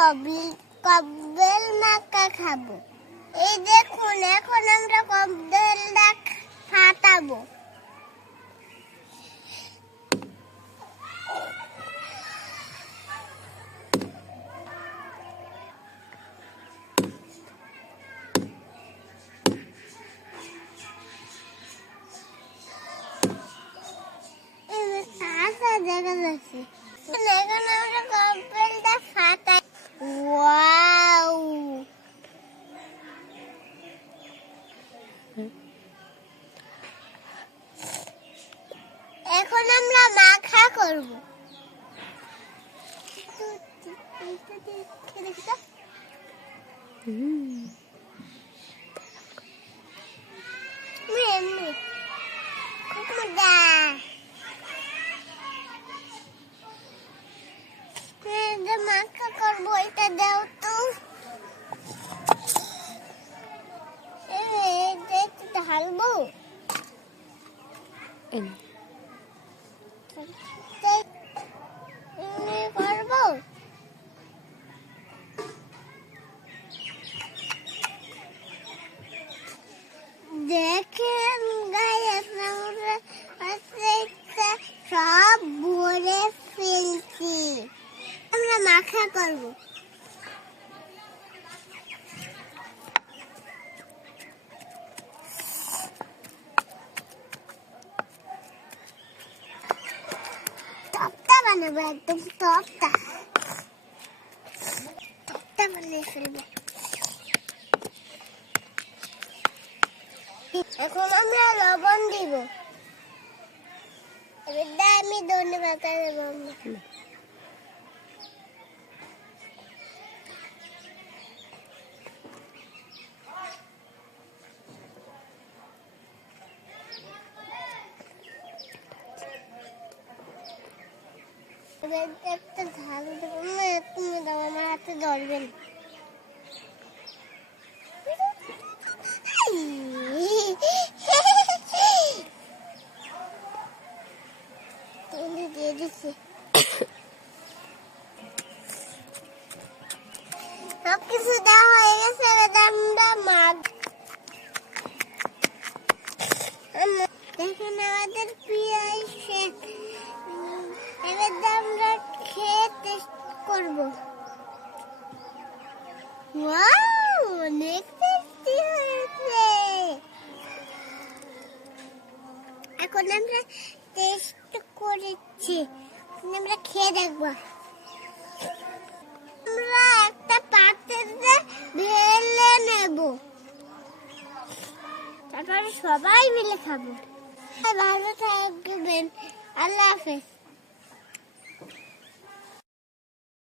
কববেল মাখা খাবো। এই দেখুন, এখন আমরা কববেলটা ফাটাবো। দেখা যাচ্ছে এখন আমরা কববেলটা ফাটাই। ওয়াও, এখন আমরা মাখা করব। মাখা করবো, এটা দাও তো। ঢালবো, করবো। দেখেন গাইস, আমরা সব ভরে ফেলছি। আমরা মাখা করবো। টপটা বানাবো, একদম টপটা বানিয়ে ফেলবো। এখন আমরা লবণ দিব। এবার আমি ধনেপাতা দেবো। একটা ঝাল দেবো। তুমি দাও, আমার হাতে ধরবেন। দিয়ে দিচ্ছি, সবকিছু দেওয়া হয়ে গেছে। আমরা মাখ দেখুন, আমাদের পেঁয়াজ শেষ। এবার আমরা খেয়ে টেস্ট করবো। ওয়াও, অনেক টেস্টি হয়েছে। এখন আমরা টেস্ট করেছি, আমরা খেয়ে দেখবো। আমরা একটা পাত্রে ঢেলে নেব, তারপরে সবাই মিলে খাবো। ভালো থাকবেন, আল্লাহ হাফেজ।